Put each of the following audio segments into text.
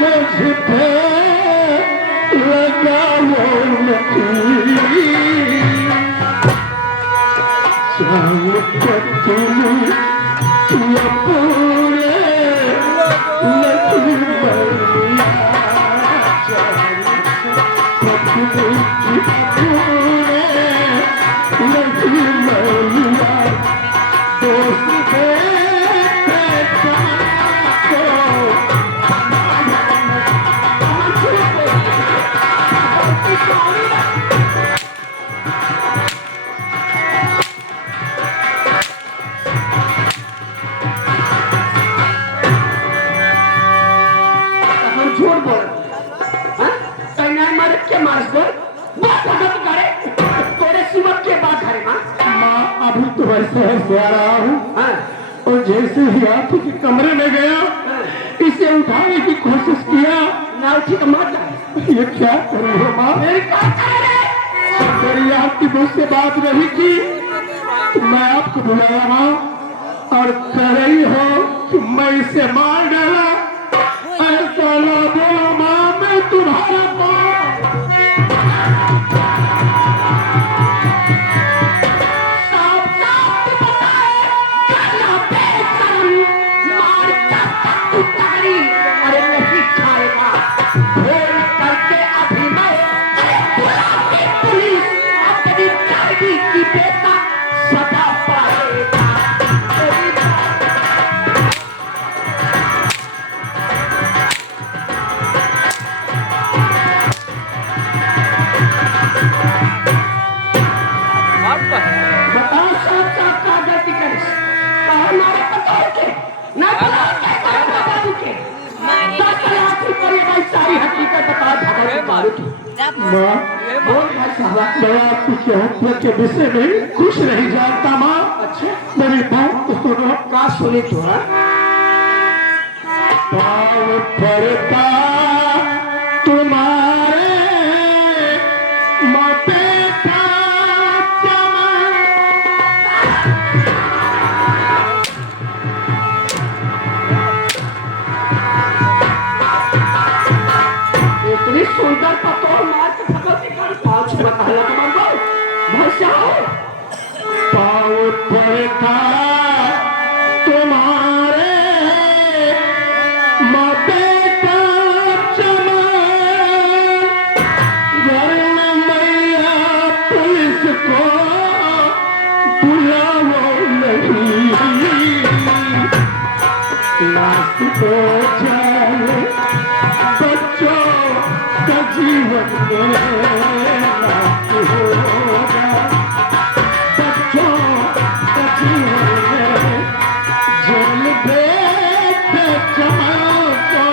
मुझ पे लगाओ लकीर, चाहे पतली या पूरे लकीर बलिया, चाहे पतली या पूरे लकीर बलिया, दोस्त शहर से आ रहा हूँ और जैसे ही हाथी के कमरे में गया, इसे उठाने की कोशिश किया, ना उठी तो मर जाए। ये क्या कर रहे हो माँ? मेरी आपकी मुझसे बात नहीं की तो मैं आपको बुलाया माँ, और कह रही हो कि मैं इसे मार डाला। ऐसा ना बोलो माँ, मैं तुम्हारा माँ। के विषय में खुश नहीं जानता माँ। अच्छा मेरी बात तो सुनो। का सुनी तो पाँव पड़ता तुम्हारे माथे का चमन, इतनी सुंदर पतोर मार के भगवती का पाँच बताया पाँव पड़ता तुम्हारे माथे का चमन, घर में मैया पुलिस को बुलाओ नहीं, लाश तो जाए बच्चों का जीवन में लाश होगा, बच्चों का जीवन जल भेद चमन को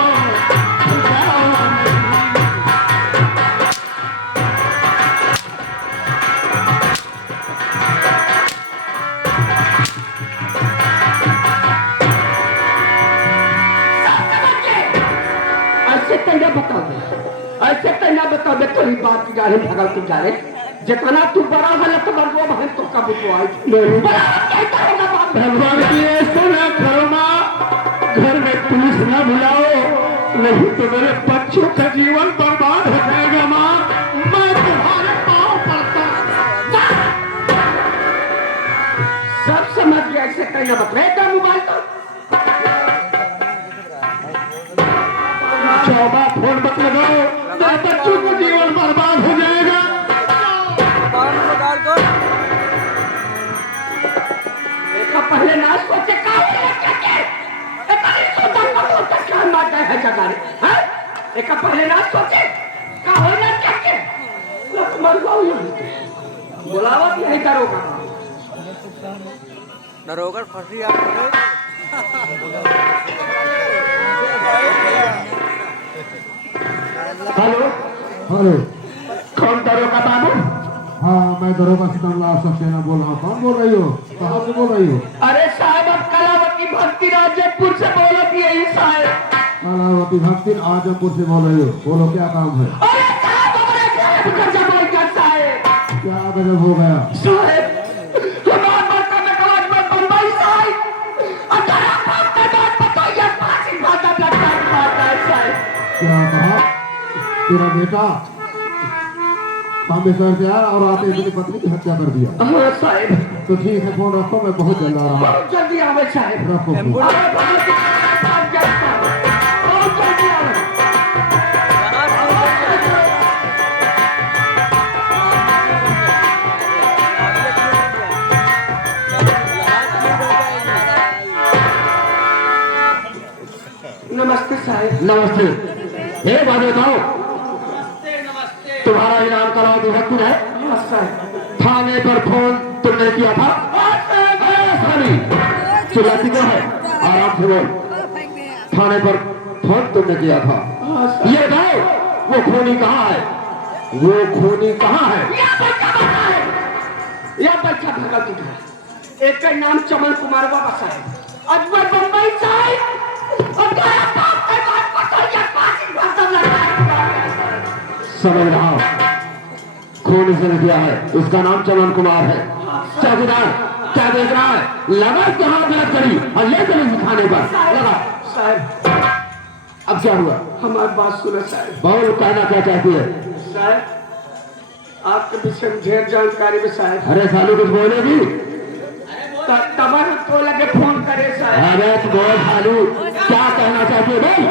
ऐसे कहना बता दे कोई बात की जाने भगा तू जा रे, जितना तू बड़ा है तो बड़ो बहन तो कब तो आई नहीं कहता होगा बात। भगवान की ऐसा ना करो माँ, घर में पुलिस ना बुलाओ, नहीं तो मेरे बच्चों का जीवन बर्बाद हो जाएगा माँ। मैं तुम्हारे पाँव पड़ता सब समझ गया। ऐसे कहना बता मोबाइल तो चौबा फोन मत लगाओ, बच्चों को जीवन बर्बाद हो जाएगा। देखा पहले ना सोचे क्या एक पहले ना सोचे क्या हो बुलावत नहीं करोगा दरोगा फंसी आप हेलो हेलो कौन दरोगा बाबू? हाँ मैं दरोगा सीताराम सक्सेना बोल रहा हूँ। कौन बोल रही हो, कहाँ से बोल रही हो? अरे साहब अब कलावती भक्ति राजपुर से बोलो कि यही साहब कलावती भक्ति आजमपुर से बोल रही हो, बोलो क्या काम है? अरे साहब हमारे क्या गजब हो गया साहब? बम्बई साहब क्या कहा? तेरा बेटा कामेश्वर से आया और आते ही अपनी पत्नी की हत्या कर दिया। हाँ साहब। तो ठीक है, फोन रखो, मैं बहुत जल्द आ रहा हूँ। बहुत जल्दी आवे साहब। रखो फोन। अरे बहुत जल्दी आवे। नमस्ते साहब। नमस्ते। हे बात बताओ, तुम्हारा इनाम कराओ तो वक्त है। हाँ साहब। थाने पर फोन तुमने किया था? चिल्लाती क्यों है? आराम से बोल। थाने पर फोन तुमने किया था? हाँ साहब। ये बताओ, वो खूनी कहाँ है? वो खूनी कहाँ है? यह बच्चा भगत था। एक का नाम चमन कुमार बाबा साहब। अजमेर बम्बई साहब। और तेरा बाप के बात को तो यह फांसी भरता लगा है। समझ रहा हूँ। खून इसने किया है, उसका नाम चमन कुमार है। चौकीदार क्या देख रहा है? लगा कि हाथ में करी और ले चले इस थाने पर। लगा। साहब अब क्या हुआ? हमारी बात सुनो साहब। बोल, कहना क्या चाहती है? साहब आपके विषय में ढेर जानकारी में साहब। अरे सालू कुछ बोलेगी? तबर तो लगे फोन करे साहब। अरे तो बोल सालू, क्या कहना चाहती है? बोल।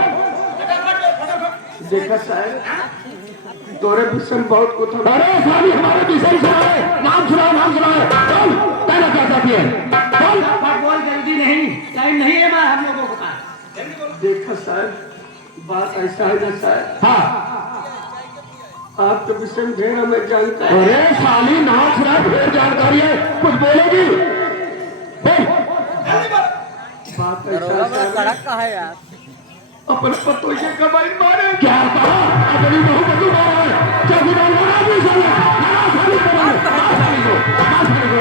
देखा साहब तोरे विषय में बहुत कुछ हम। अरे सालू, हमारे विषय सुनाए, नाम सुनाओ, नाम सुनाओ। बोल, कहना क्या चाहती है? बोल। बोल जल्दी नहीं, टाइम नहीं है हम लोगों के पास। देखा साहब बात ऐसा है ना साहब। हाँ। आपके विषय में ढेर हमें जानकारी। अरे साली, नाम सुनाए, ढेर जानकारी है, कुछ बोलेगी? बोल। बात ऐसा है यार। अपन पतो ये कमाई मारे। क्या कहा? अपनी बहू को क्यों मारा है? चौकीदार मारा भी साला, मारा साली को, मारा साली को, मारा साली को।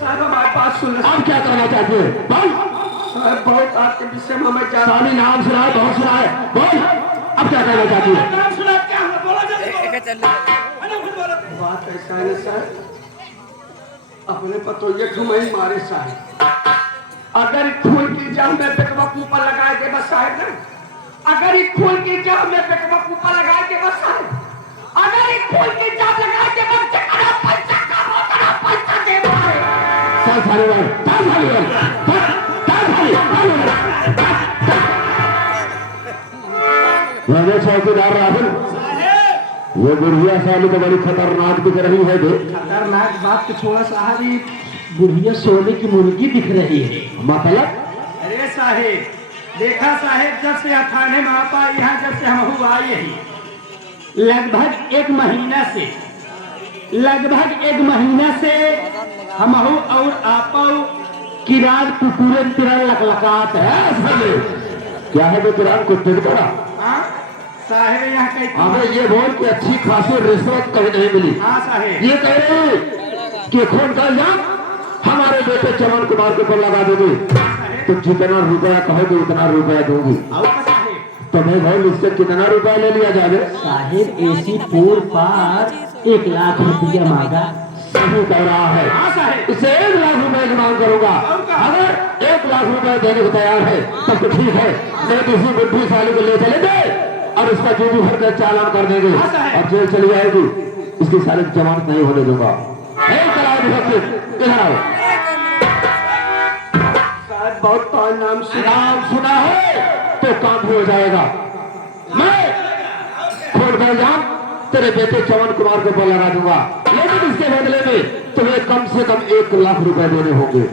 साहब हमारी बात सुन। अब क्या कहना चाहती है? बोल। साहब बहुत आपके विषय में हमें साली, नाम सुनाए, बहुत सुनाए, बोल। अब क्या कहना चाहती है? नाम सुना क्या है? बोलो जल्दी। बात ऐसा है ना सर, अपने पतो ये कमाई मारे साहब। अगर खून की जाम में बेटवा ऊपर लगाए दे बस साहब ना। अगर खून की जाम में बेटवा ऊपर लगाए दे बस साहब। अगर खून की जाम लगाए दे बस जकरा पैसा का होता पैसा दे पाए। चल साली भाई, चल साली भाई, चल साली, चल। चौकीदार राहुल, ये बुढ़िया साली तो बड़ी खतरनाक दिख रही है। खतरनाक बात तो छोड़ा साहब, ही बुढ़िया सोने की मुर्गी दिख रही है। मतलब? अरे साहेब देखा साहेब, जब से थाने में आपा यहाँ जब से हम आए हैं लगभग एक महीना से हम और आपा किरान कुकुरे तिरन लकलकात है। क्या है वो किरान कुत्ते की तरह? साहेब यहाँ कहीं। हमें ये बोल कि अच्छी खासी रिश्वत कहीं नहीं मिली। हाँ साहेब। ये कह रहे कि खून का इल्जाम हमारे बेटे चमन कुमार के ऊपर लगा दोगे तो जितना रुपया कहोगे उतना रुपया दूंगी। तो मैं भाई इससे कितना रुपया ले लिया जाए? साहेब एसी पूर पार 1 लाख रुपया मांगा। सही कह रहा है। इसे 1 लाख रुपए की मांग करूंगा। अगर 1 लाख रुपए देने को तैयार है तब तो ठीक है, नहीं तो इसी बुढ़ी साली को ले चले गए और इसका जो भी भरकर चालान कर देंगे और जेल चली जाएगी। इसकी साली की जमानत नहीं होने दूंगा। बहुत नाम सुना है तो काम भी हो जाएगा। मैं खून का इल्जाम तेरे बेटे चमन कुमार को लगा दूंगा, लेकिन इसके बदले में तुम्हें कम से कम 1 लाख रुपए देने होंगे।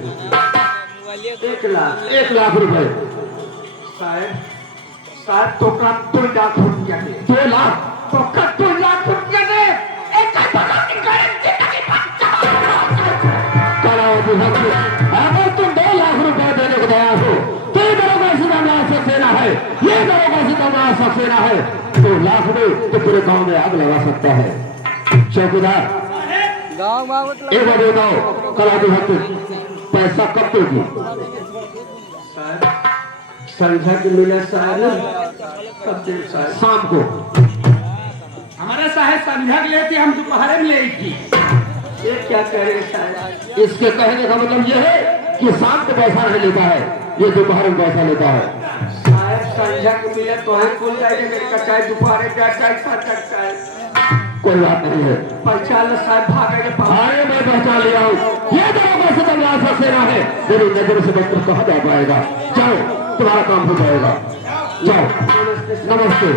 1 लाख रुपए। साहब तो का 2 लाख रुपया दे। 2 लाख? तो का 2 लाख रुपया दे। अगर तुम 2 लाख रुपए देने को तैयार हो तो ये दरोगा सिकंदर सक्सेना है, ये दरोगा सिकंदर सक्सेना है। 2 लाख में तो पूरे गांव में आग लगा सकता है। चौकीदार एक बार बताओ, कलादी भक्त पैसा कब दोगी? संध्या के मिले साहब कब दे साहब? शाम को। हमारे साहब संध्या के लिए थी, हम दोपहर में ले थी। ये क्या कह रहे साहब? इसके कहने का मतलब ये है कि शाम को पैसा नहीं लेता है, ये दोपहर में पैसा लेता है। साहब समझा कि मिले तो है कौन जाएगा मेरे का चाय दोपहर का चाय साथ चाय कोई बात नहीं है। पहचान साहब भागेंगे अरे मैं पहचान लिया हूँ, ये दरोगा सितमला सक्सेना है। मेरी नजर से बचकर कहा जा पाएगा। जाओ, तुम्हारा काम हो जाएगा। जाओ, नमस्ते।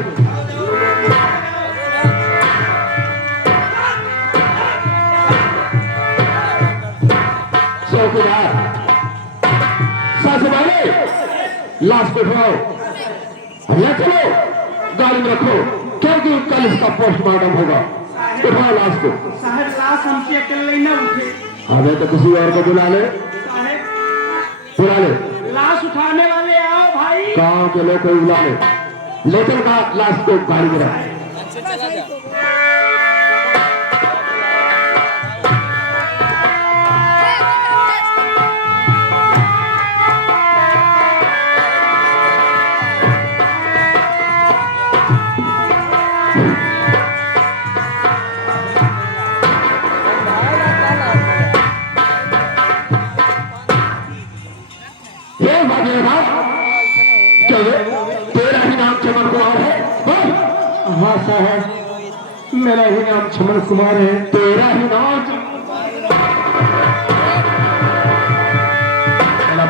चौकीदार सास वाले, लाश को उठाओ, ले चलो, गाड़ी में रखो, क्योंकि कल इसका पोस्टमार्टम होगा। उठाओ लाश को। साहब लाश हमसे अकेले न उठे। हमें तो किसी और को बुला ले, बुला ले। लाश उठाने वाले आओ भाई। गांव के लोग को बुला ले, ले चल लाश को गाड़ी में रख। तेरा ही नाम चमन कुमार है? हाँ साहब, मेरा ही नाम चमन कुमार है। तेरा ही नाम?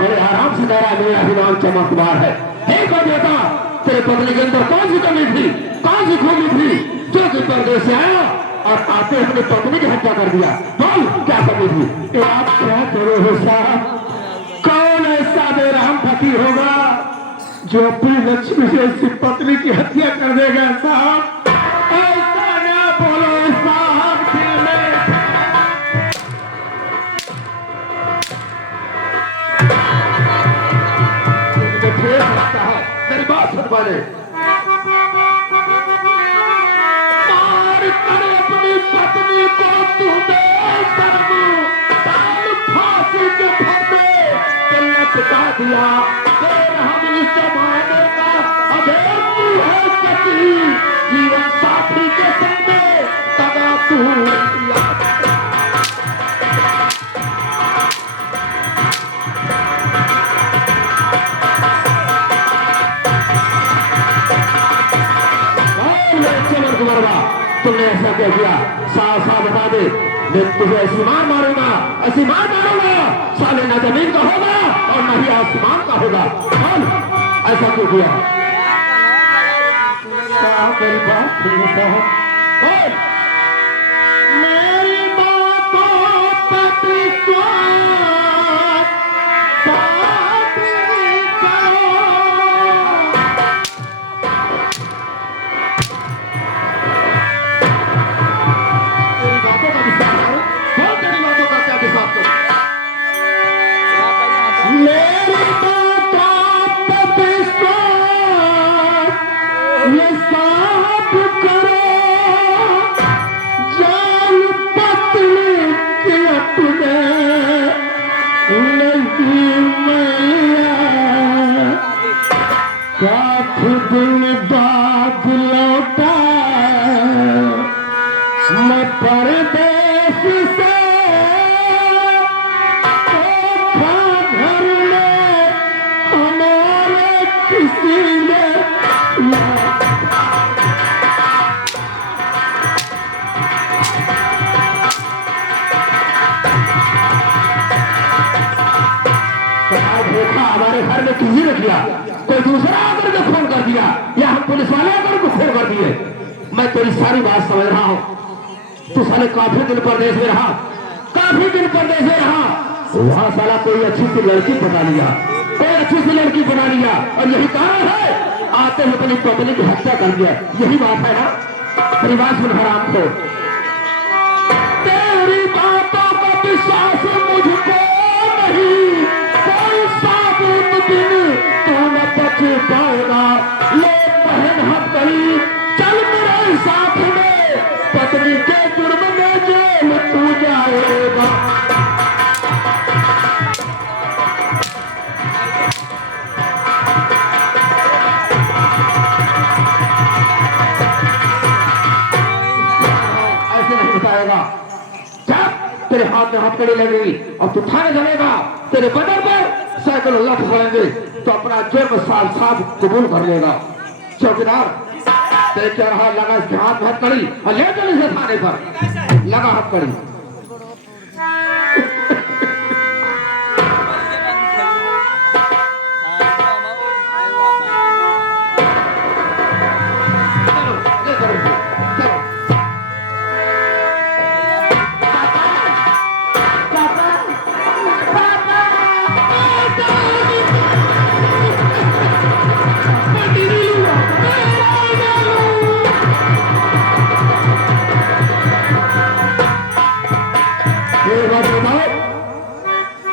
बड़े आराम से कह रहा है, मेरा ही नाम चमन कुमार है। देखो बेटा, तेरे पत्नी के अंदर कौन सी कमी थी, कौन सी खूबी थी, जो कि परदेश से आया और आते अपनी पत्नी की हत्या कर दिया? बोल, क्या कमी थी? आप क्या करो साहब, कौन ऐसा बेरहम पति होगा जो अपनी लक्ष्मी जैसी पत्नी की हत्या कर देगा साहब? ऐसा ना बोलो साहब, दिल में ठेस लगता है। मेरी बात सुन वाले, मार कर अपनी पत्नी को तूने फांसी के फंदे लटका दिया। फिर हम इस जमाने का अभेद्य है सती, जीवन साथी के संग तगा तू। तुमने ऐसा क्या किया? साफ साफ बता दे, मैं तुझे ऐसी मार मारूंगा, ऐसी मार मारूंगा, साले ना जमीन का होगा और ना ही आसमान का होगा। बोल, ऐसा क्यों किया? साहब मेरी बात सुनो साहब। बोल। मेरी बातों पर विश्वास दिन बाद लौटा मैं परदेश से, घर में हमारे किसी ने देखा हमारे घर में किसी ने किया, कोई दूसरा आकर के फोन कर दिया या हम पुलिस वाले आकर को फोन कर दिए। मैं तेरी सारी बात समझ रहा हूँ। तू साले काफी दिन परदेश में रहा, काफी दिन परदेश में रहा, वहां साला कोई अच्छी सी लड़की बना लिया, कोई अच्छी सी लड़की बना लिया और यही कारण है आते हुए अपनी पत्नी की हत्या कर दिया। यही बात है ना? तेरी बात सुन हराम को, तेरी बातों का विश्वास मुझको नहीं, कोई साबुत दिन तू न बच पाएगा। ले बहन हथकड़ी, चल मेरे साथ में, पत्नी के जुर्म में जेल तू जाएगा। ऐसे नहीं बताएगा। जब तेरे हाथ में हथकड़ी लगेगी और तू थाने जाएगा, तेरे बदन पर साइकिल लट पड़ेंगे तो अपना जुर्म साफ कबूल कर लेगा। चौकीदार ते क्या रहा, लगा इसके हाथ में हथकड़ी और ले चल इसे थाने पर, लगा हथकड़ी।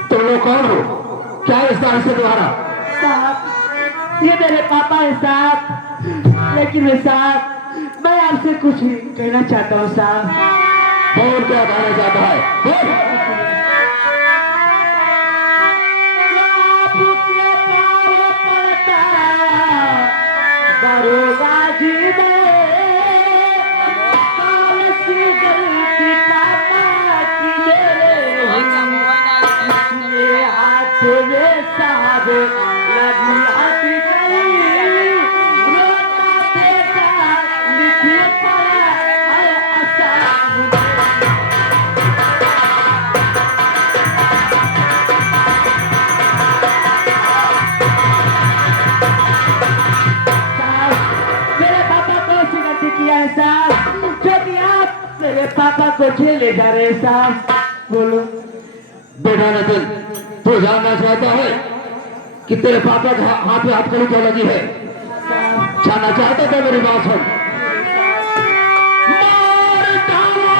तुम लोग कौन हो? क्या इस तरह से तुम्हारा? साहब ये मेरे पापा है साहब, लेकिन मैं साहब मैं आपसे कुछ कहना चाहता हूँ साहब। कौन क्या कहना चाहता है? बोल। आपके पाँव पड़ता दरोगा जी पापा को जेल ले जा रहे साहब। बोलो बेटा नितिन, तू जानना चाहता है कि तेरे पापा के हाथ पे हथकड़ी क्यों लगी है? जानना चाहता था? मेरी बात सुन। मार डालो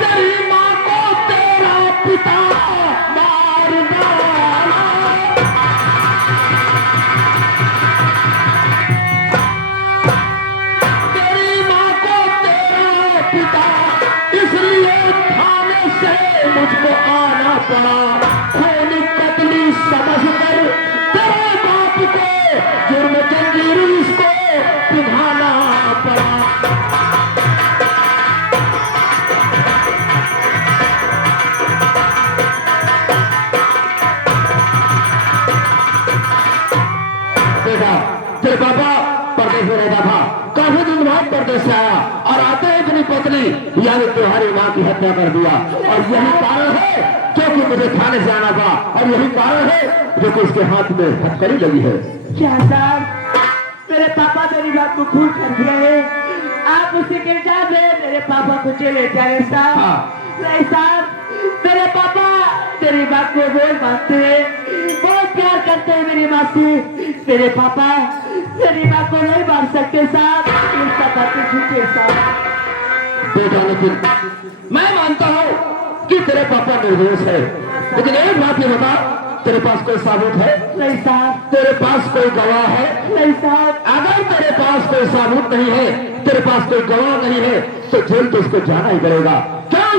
तेरी माँ को तेरा पिता, मार डालो। तेरी माँ को तेरा पिता, इसलिए थाने से मुझको आना पड़ा। खून कतली समझकर तेरे बाप को जुर्म जंजीर इसको पिघाना पड़ा। बेटा, तेरे पापा परदेश में रहता था, काफी दिन बाद परदेश से आया और आते ही अपनी पत्नी यानी तुम्हारी माँ की हत्या कर दिया। और यही कारण है जो कि मुझे थाने से आना था, और यही कारण है जो कि उसके हाथ में हथकड़ी लगी है। क्या साहब मेरे पापा मेरी बात को भूल कर दिया है? आप उसी के इल्जाम में मेरे पापा को जेल ले जा रहे साहब। हाँ। नहीं साहब, मेरे पापा तेरी बात को बहुत मानते हैं, बहुत प्यार करते हैं मेरी माँ से। मेरे पापा मेरी माँ को नहीं मार सकते साहब, इसका बातें झूठे साहब। बेटा नितिन, मैं मानता हूँ कि तेरे पापा निर्दोष है, लेकिन एक बात ये बता, तेरे पास कोई सबूत है? नहीं साहब। तेरे पास कोई गवाह है? नहीं साहब। अगर तेरे पास कोई सबूत नहीं है, तेरे पास कोई गवाह नहीं है, तो जेल तो उसको जाना ही पड़ेगा। क्यों?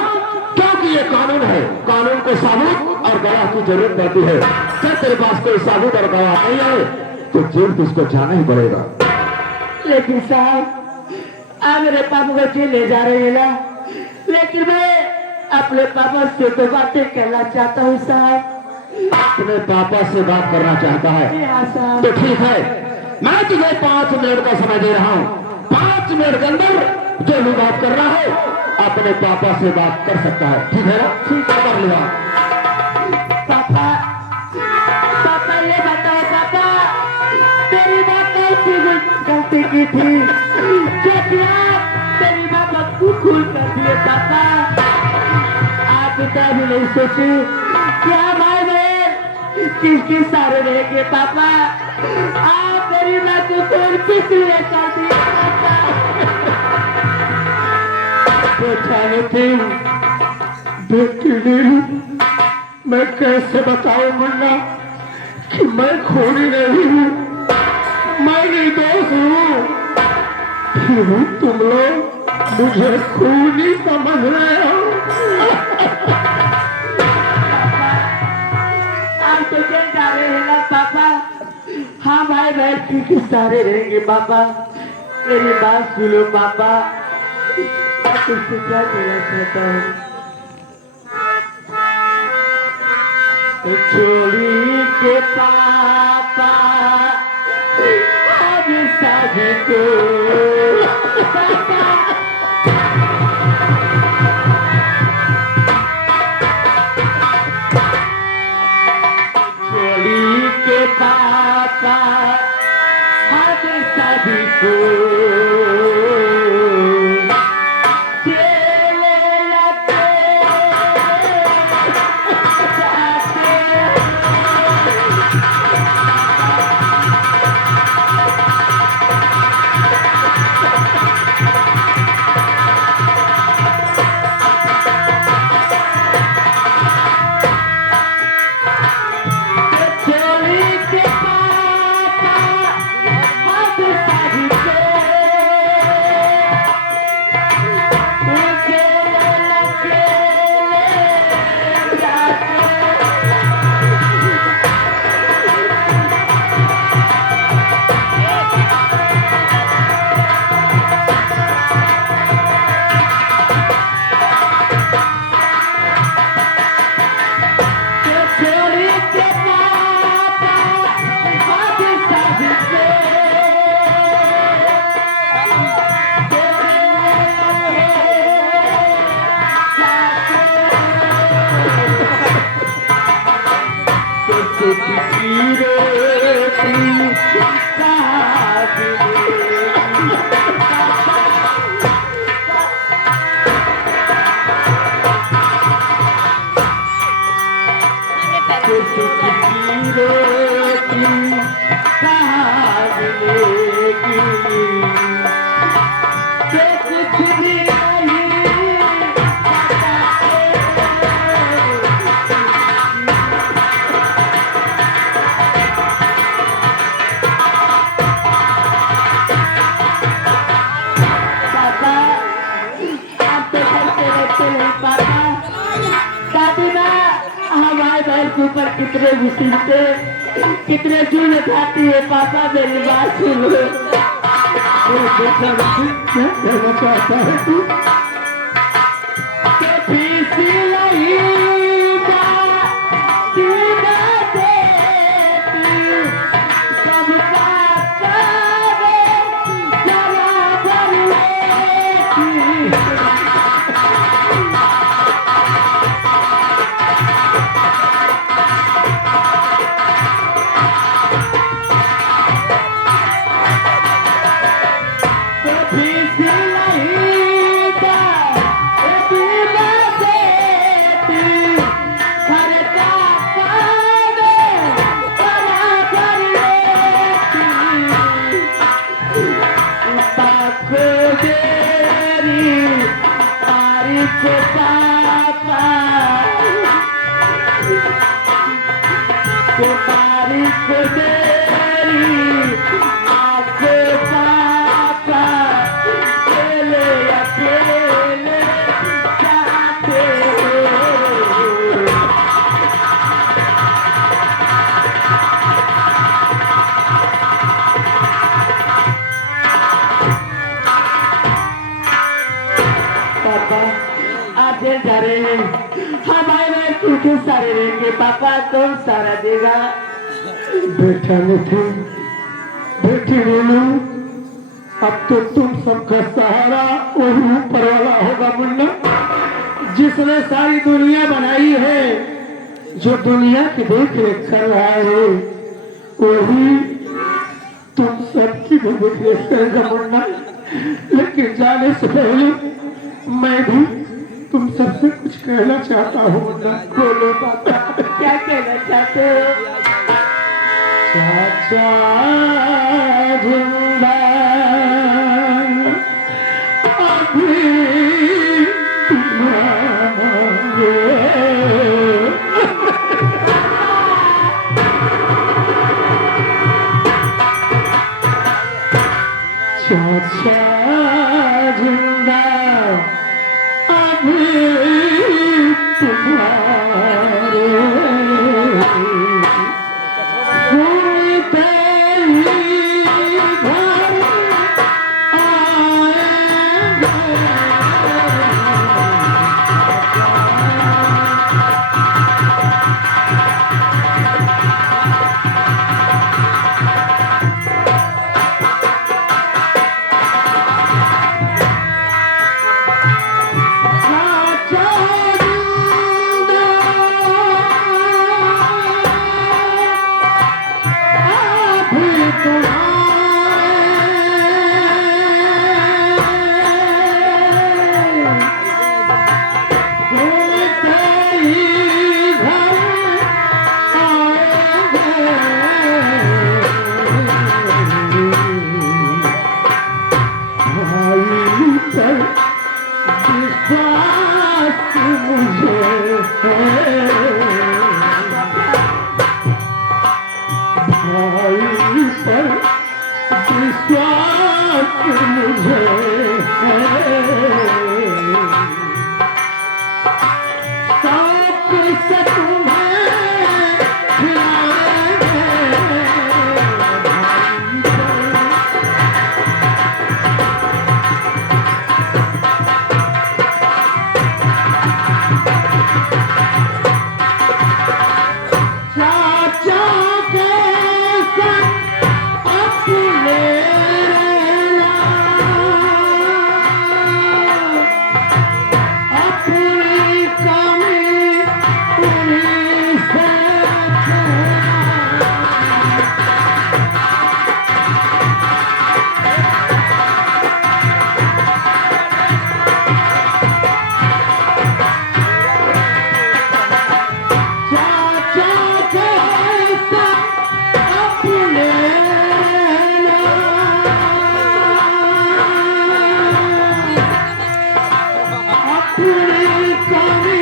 क्योंकि ये कानून है, कानून को सबूत और गवाह की जरूरत पड़ती है। अगर तेरे पास कोई सबूत और गवाह नहीं है तो जेल तो उसको जाना ही पड़ेगा। लेकिन साहब आप मेरे पापा को जेल ले जा रहे हैं ना, लेकिन मैं अपने पापा से तो बातें करना चाहता हूँ साहब। अपने पापा से बात करना चाहता है? हाँ साहब। तो ठीक है, मैं तुझे 5 मिनट का समय दे रहा हूँ। 5 मिनट के अंदर जो भी बात कर रहा है अपने पापा से बात कर सकता है, ठीक है ना? ठीक है, कर लिया। पापा पापा ये बताओ पापा, तेरी माँ कौन सी गलती की थी जो कि आप तेरी माँ को खून कर दिए? पापा आप पिता भी नहीं सोचे क्या भाई बहन किसके सारे रहेंगे? पापा आप मेरी माँ को खून किस लिए कर दिए? मैं कैसे बताऊं मुन्ना कि मैं खूनी नहीं हूँ, मैं निर्दोष हूँ, फिर तुम लोग मुझे खूनी समझ रहे हो। आप तो जेल जा रहे हैं ना पापा? हाँ भाई बहन किस सारे रहेंगे पापा? मेरी बात सुनो पापा, मैं तुझसे क्या कहना चाहता हूँ। छोड़ी के पापा आज सभी को छोड़ी के पापा आज सभी को ऊपर कितने मुसीबते कितने चूल खाती है पापा मेरी बात सुनो कहना चाहता है तू हमारे सूखे सारे रहेंगे पापा कौन सारा देगा बेटा नितिन बेटी रेनू अब तो तुम सबका सहारा वही ऊपर वाला होगा मुन्ना जिसने सारी दुनिया बनाई है जो दुनिया की देख रेख कर रहा है वही तुम सबकी भी देख रेख करेगा मुन्ना लेकिन जाने से पहले मैं भी तुम सबसे कुछ कहना चाहता हूँ मुन्ना बोलो पापा क्या कहना चाहते हो चाचा जिंदा अभी तुम्हारे चाचा जिंदा अभी तुम्हारे मुझे सब से तुम्हें खिलाएंगे चाचा के संग अपने अपनी कमी उन्हीं से चाचा के संग अपने अपनी कमी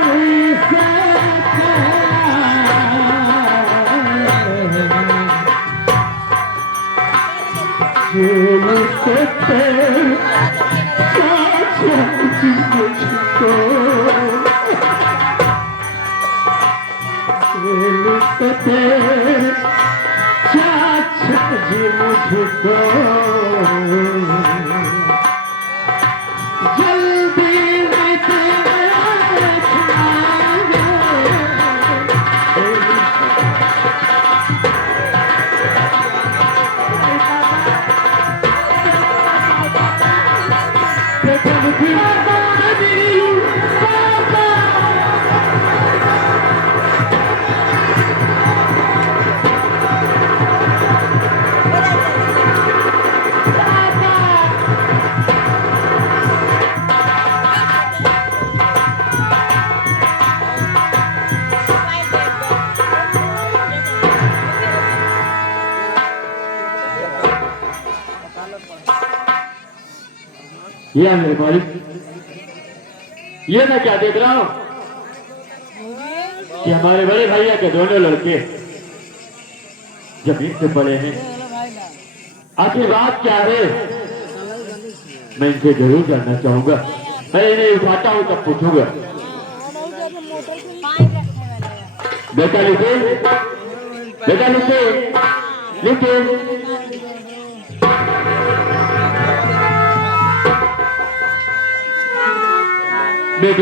उन्हीं से चाचा जी मुझको जल्दी में तेरे छुड़ाएंगे ये मेरे मालिक, ये मैं क्या देख रहा हूँ कि हमारे बड़े भैया के दोनों लड़के जमीन से पड़े हैं। आखिर बात क्या है, मैं इनसे जरूर जानना चाहूंगा। मैं इन्हें उठाता हूँ तब पूछूंगा। बेटा लिखे, बेटा लिखे, लिखे। बेटी